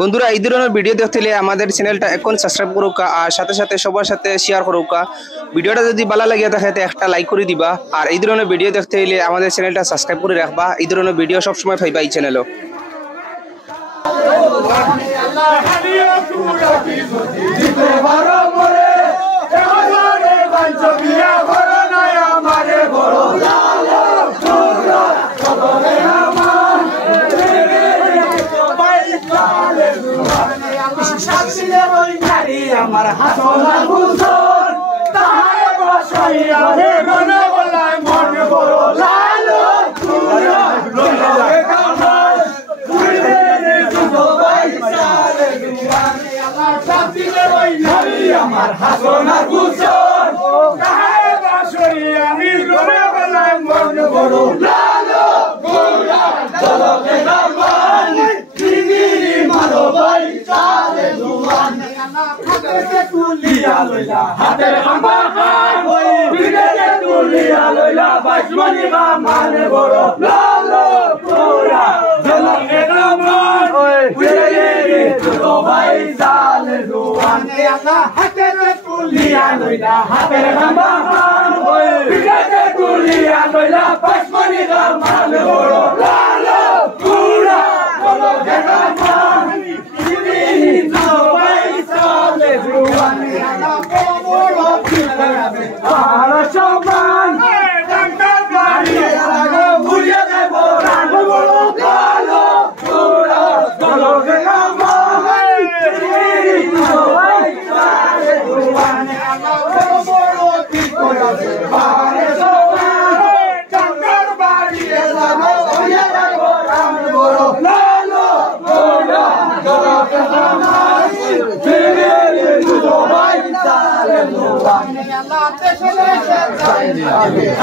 বন্ধুরা এই ধরনের ভিডিও দেখতে হলে আমাদের চ্যানেলটা এখন সাবস্ক্রাইব করুক আর সাথে সাথে সবার সাথে শেয়ার করুক। ভিডিওটা যদি ভালো লাগে থাকে একটা লাইক করে দিবা আর এই ধরনের ভিডিও দেখতে হলে আমাদের চ্যানেলটা সাবস্ক্রাইব করে রাখবা। এই ধরনের ভিডিও সবসময় পাইবা এই চ্যানেলও। আমার হাসনা গুলশন তাহারে বসাইয়া রে মনে বলাই মন বড় লালো তুরা লগে কামাল তুইরে রে তো বাইসারে দুয়ারে আমার সাথীরে ওই নারী আমার হাসনা গুলশন তাহারে বসাইয়া রে মনে বলাই মন বড় লালো তুরা লগে কামাল তুইরে মারো বাইসারে দুয়ারে তুলিয়া লইলা হাতের খাম্বা খাই বিদেশে তুলিয়া লইলা বাসমনি বা মানে বড় লালো তোরা জলকে রামান বিদেশে তো ভাই জালে দুয়ানে আনা হাতের তুলিয়া লইলা হাতের খাম্বা খাই বিদেশে তুলিয়া লইলা বাসমনি বা মানে বড় লালো তোরা জলকে রামান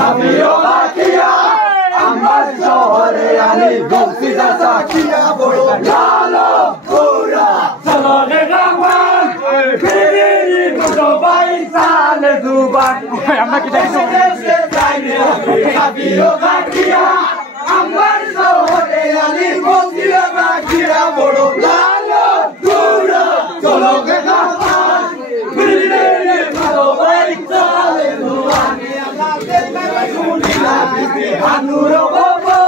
আমিও লাকিয়া আমার শহরে আমি গলসিদা সাকিয়া বড় লালো পুরা চলো রে রামান ফিরি তো ভাই সালে দুবান আমরা কি দেখছো আমিও লাকিয়া আমার শহরে আমি গলসিদা সাকিয়া বড় লালো পুরা চলো রে রামান ফিরি তো ভাই সালে দুবান আনুর বাবা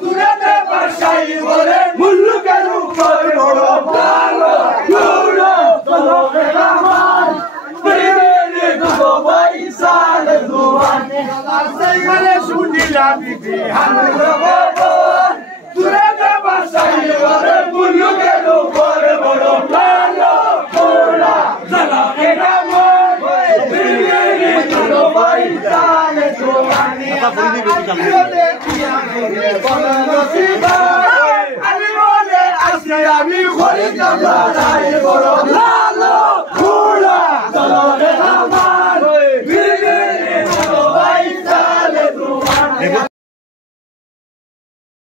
তুরাতে বসাই বলে মুল্লুকের উপর বড় লালো তুরা চলো রে রামান প্রেমের দুটো পয়সার দুয়ানে সেই মানে শুনিলা বিবি আনুর বাবা তুরাতে বসাই বলে মুল্লুকের উপর বড় লালো তুরা চলো রে রামান প্রেমের দুটো পয়সার দুয়ানে আমি বলে আসলে আমি খরিদ না বড়